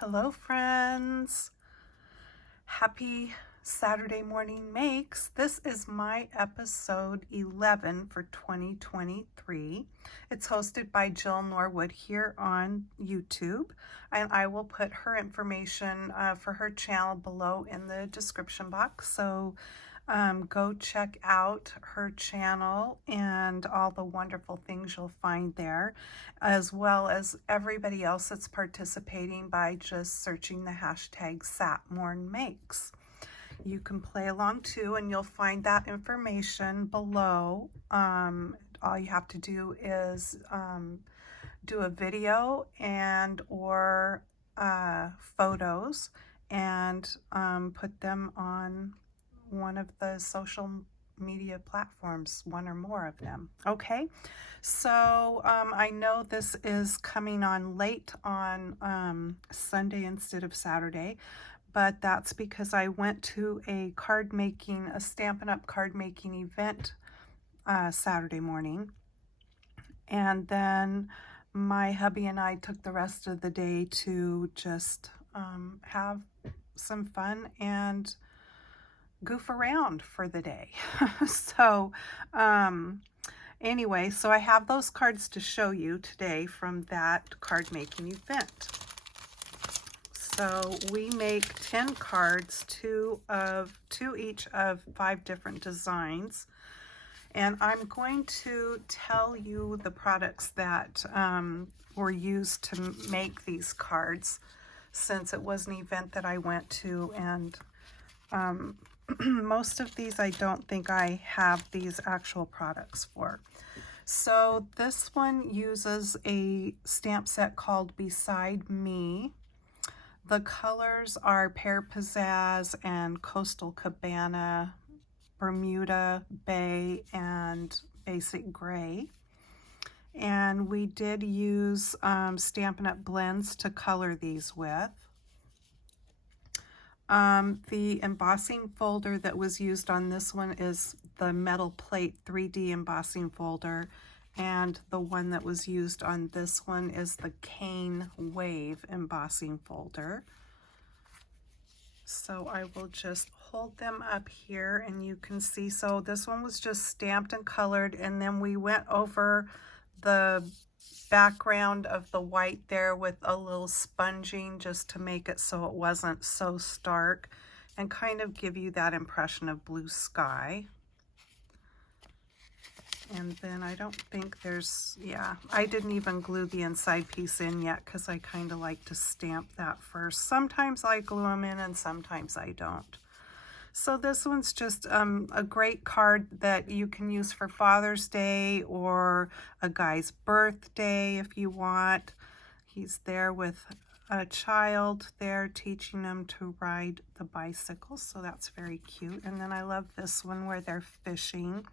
Hello friends, happy Saturday morning makes. This is my episode 11 for 2023. It's hosted by Jill Norwood here on YouTube, and I will put her information for her channel below in the description box. So go check out her channel and all the wonderful things you'll find there, as well as everybody else that's participating by just searching the hashtag SatMornMakes. You can play along too, and you'll find that information below. All you have to do is do a video and or photos and put them on one of the social media platforms, one or more of them. Okay, so I know this is coming on late on Sunday instead of Saturday, but that's because I went to a Stampin' Up! Card making event Saturday morning, and then my hubby and I took the rest of the day to just have some fun and goof around for the day. So anyway, so I have those cards to show you today from that card making event. So we make 10 cards, two each of 5 different designs, and I'm going to tell you the products that were used to make these cards, since it was an event that I went to, and most of these I don't think I have these actual products for. So this one uses a stamp set called Beside Me. The colors are Pear Pizzazz and Coastal Cabana, Bermuda Bay, and Basic Gray. And we did use Stampin' Up! Blends to color these with. The embossing folder that was used on this one is the Metal Plate 3D embossing folder, and the one that was used on this one is the Cane Wave embossing folder. So I will just hold them up here and you can see. So this one was just stamped and colored, and then we went over the background of the white there with a little sponging just to make it so it wasn't so stark and kind of give you that impression of blue sky. And then I don't think there's, yeah, I didn't even glue the inside piece in yet because I kind of like to stamp that first. Sometimes I glue them in and sometimes I don't. So this one's just a great card that you can use for Father's Day or a guy's birthday if you want. He's there with a child there teaching them to ride the bicycle, so that's very cute. And then I love this one where they're fishing.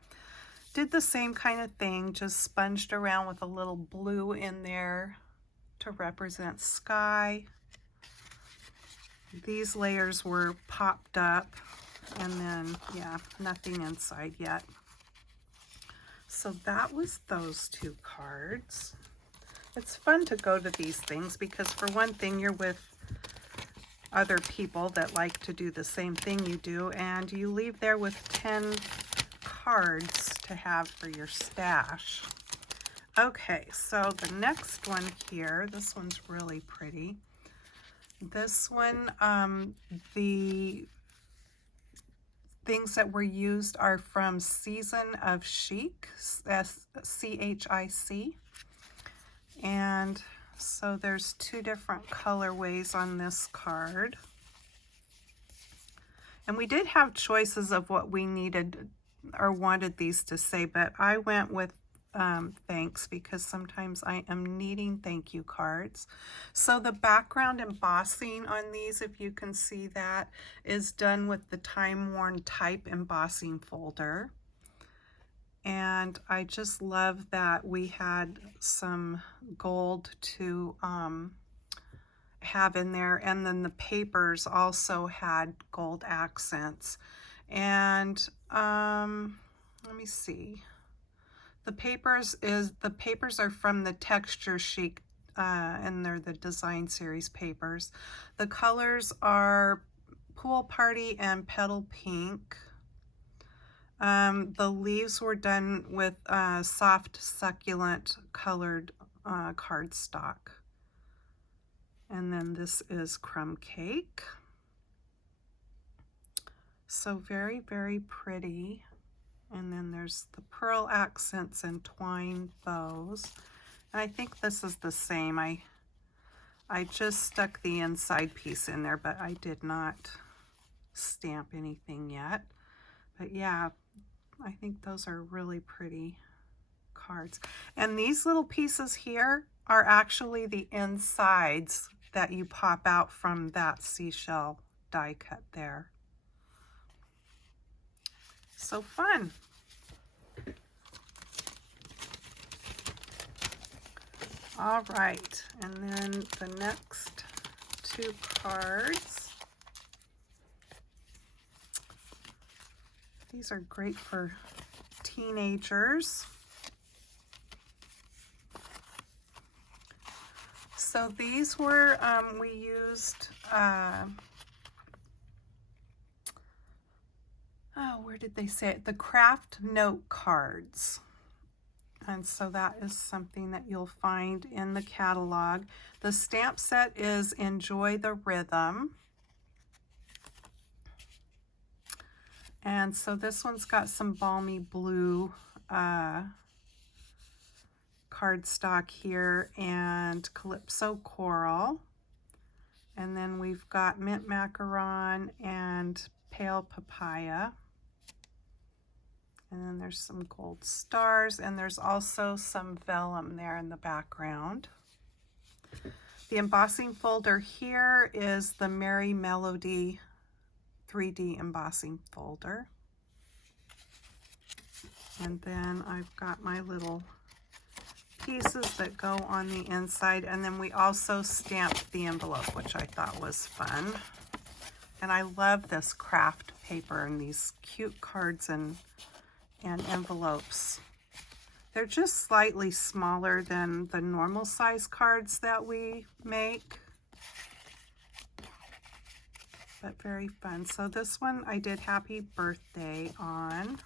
Did the same kind of thing, just sponged around with a little blue in there to represent sky. These layers were popped up. And then, yeah, nothing inside yet. So that was those 2 cards. It's fun to go to these things because, for one thing, you're with other people that like to do the same thing you do, and you leave there with 10 cards to have for your stash. Okay, so the next one here, this one's really pretty. This one, the things that were used are from Season of Chic, S-C-H-I-C. And so there's 2 different colorways on this card. And we did have choices of what we needed or wanted these to say, but I went with thanks because sometimes I am needing thank you cards. So the background embossing on these, if you can see that, is done with the Time Worn Type embossing folder. And I just love that we had some gold to have in there, and then the papers also had gold accents. And let me see. The papers are from the Texture Chic and they're the Design Series papers. The colors are Pool Party and Petal Pink. The leaves were done with soft, succulent colored cardstock. And then this is Crumb Cake. So very, very pretty. And then there's the pearl accents and twine bows. And I think this is the same. I just stuck the inside piece in there, but I did not stamp anything yet. But yeah, I think those are really pretty cards. And these little pieces here are actually the insides that you pop out from that seashell die cut there. So fun. All right, and then the next two cards. These are great for teenagers. So these were, we used, where did they say it? The craft note cards. And so that is something that you'll find in the catalog. The stamp set is Enjoy the Rhythm. And so this one's got some balmy blue cardstock here and Calypso Coral. And then we've got Mint Macaron and Pale Papaya. And then there's some gold stars, and there's also some vellum there in the background. The embossing folder here is the Merry Melody 3D embossing folder. And then I've got my little pieces that go on the inside, and then we also stamped the envelope, which I thought was fun. And I love this craft paper and these cute cards and envelopes. They're just slightly smaller than the normal size cards that we make, but very fun. So this one I did Happy Birthday on,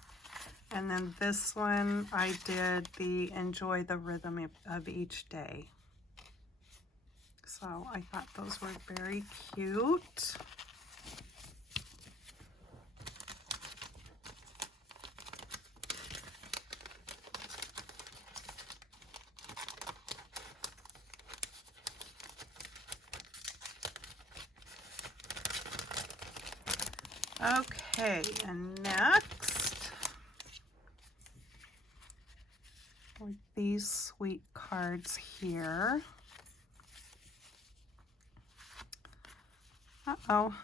and then this one I did the Enjoy the Rhythm of Each Day. So I thought those were very cute. Okay, and next, with these sweet cards here. Uh-oh,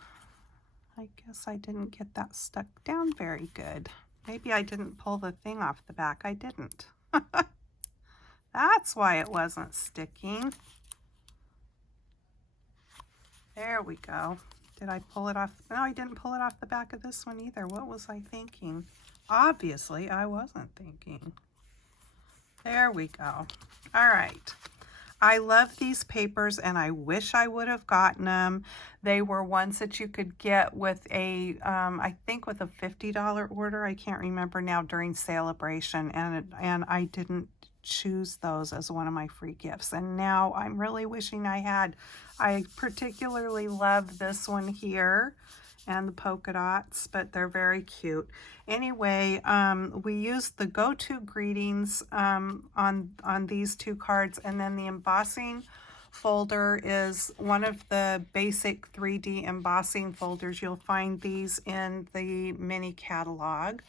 I guess I didn't get that stuck down very good. Maybe I didn't pull the thing off the back. I didn't. That's why it wasn't sticking. There we go. Did I pull it off? No, I didn't pull it off the back of this one either. What was I thinking? Obviously, I wasn't thinking. There we go. All right. I love these papers, and I wish I would have gotten them. They were ones that you could get with a, I think with a $50 order. I can't remember now, during Celebration, and I didn't choose those as one of my free gifts, and now I'm really wishing I had. I particularly love this one here and the polka dots, but they're very cute. Anyway, we used the Go-To Greetings on these two cards, and then the embossing folder is one of the basic 3D embossing folders. You'll find these in the mini catalog.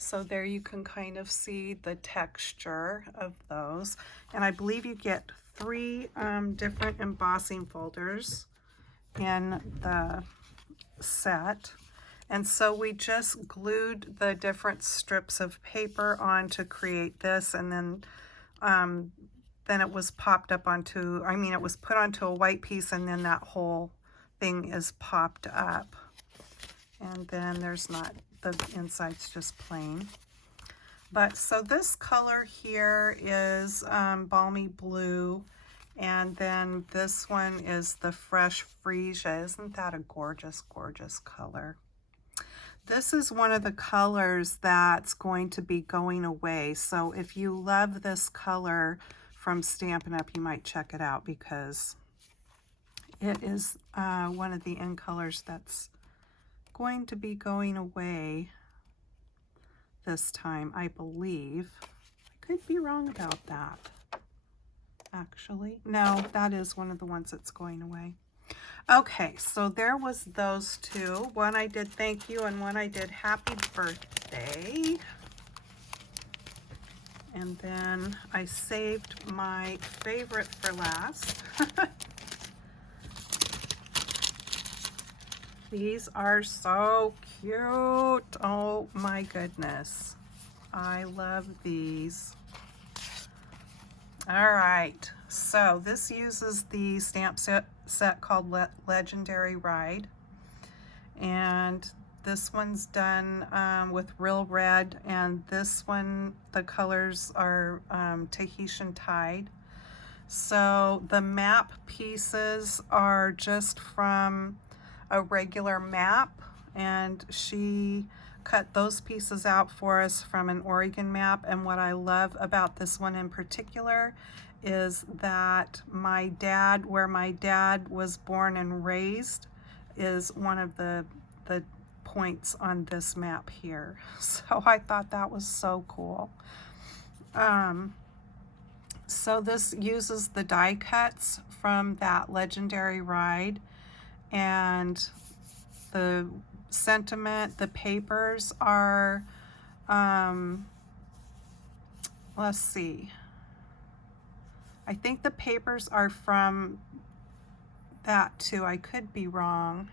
So there you can kind of see the texture of those. And I believe you get 3 different embossing folders in the set. And so we just glued the different strips of paper on to create this, and then it was popped up onto, it was put onto a white piece, and then that whole thing is popped up. And then there's not, the inside's just plain. But so this color here is Balmy Blue, And then this one is the Fresh Freesia. Isn't that a gorgeous, gorgeous color? This is one of the colors that's going to be going away. So if you love this color from Stampin' Up, you might check it out because it is one of the end colors that's going to be going away this time, I believe. I could be wrong about that, actually. No, that is one of the ones that's going away. Okay, so there was those two. One I did thank you and one I did happy birthday. And then I saved my favorite for last. These are so cute. Oh my goodness. I love these. All right, so this uses the stamp set called Legendary Ride. And this one's done with Real Red, and this one, the colors are Tahitian Tide. So the map pieces are just from a regular map, and she cut those pieces out for us from an Oregon map. And what I love about this one in particular is that my dad, where my dad was born and raised, is one of the points on this map here. So I thought that was so cool. So this uses the die cuts from that Legendary Ride, and the sentiment, the papers are, let's see, I think the papers are from that too. I could be wrong.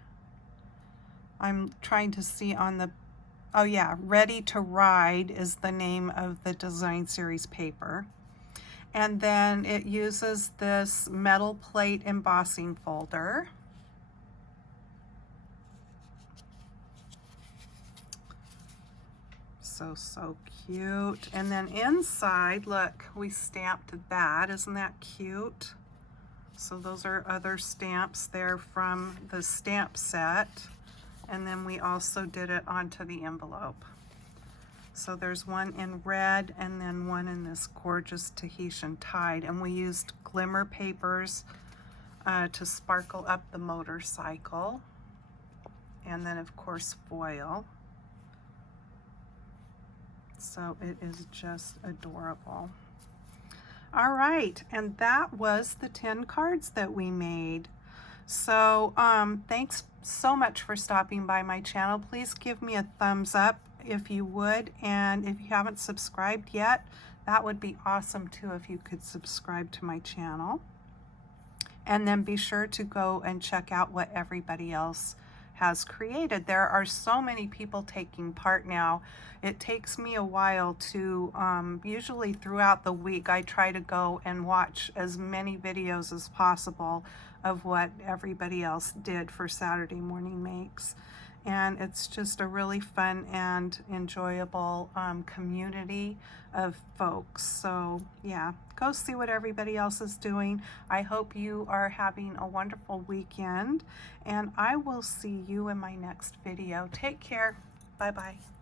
I'm trying to see on the, oh yeah, Ready to Ride is the name of the design series paper. And then it uses this metal plate embossing folder. So cute. And then inside, look, we stamped that. Isn't that cute? So those are other stamps there from the stamp set. And then we also did it onto the envelope. So there's one in red and then one in this gorgeous Tahitian Tide. And we used glimmer papers to sparkle up the motorcycle. And then of course foil. So it is just adorable. All right, and that was the 10 cards that we made. So thanks so much for stopping by my channel. Please give me a thumbs up if you would, and if you haven't subscribed yet, that would be awesome too if you could subscribe to my channel. And then be sure to go and check out what everybody else has created. There are so many people taking part now. It takes me a while to, usually throughout the week, I try to go and watch as many videos as possible of what everybody else did for Saturday Morning Makes. And it's just a really fun and enjoyable community of folks. So yeah, go see what everybody else is doing. I hope you are having a wonderful weekend, and I will see you in my next video. Take care. Bye-bye.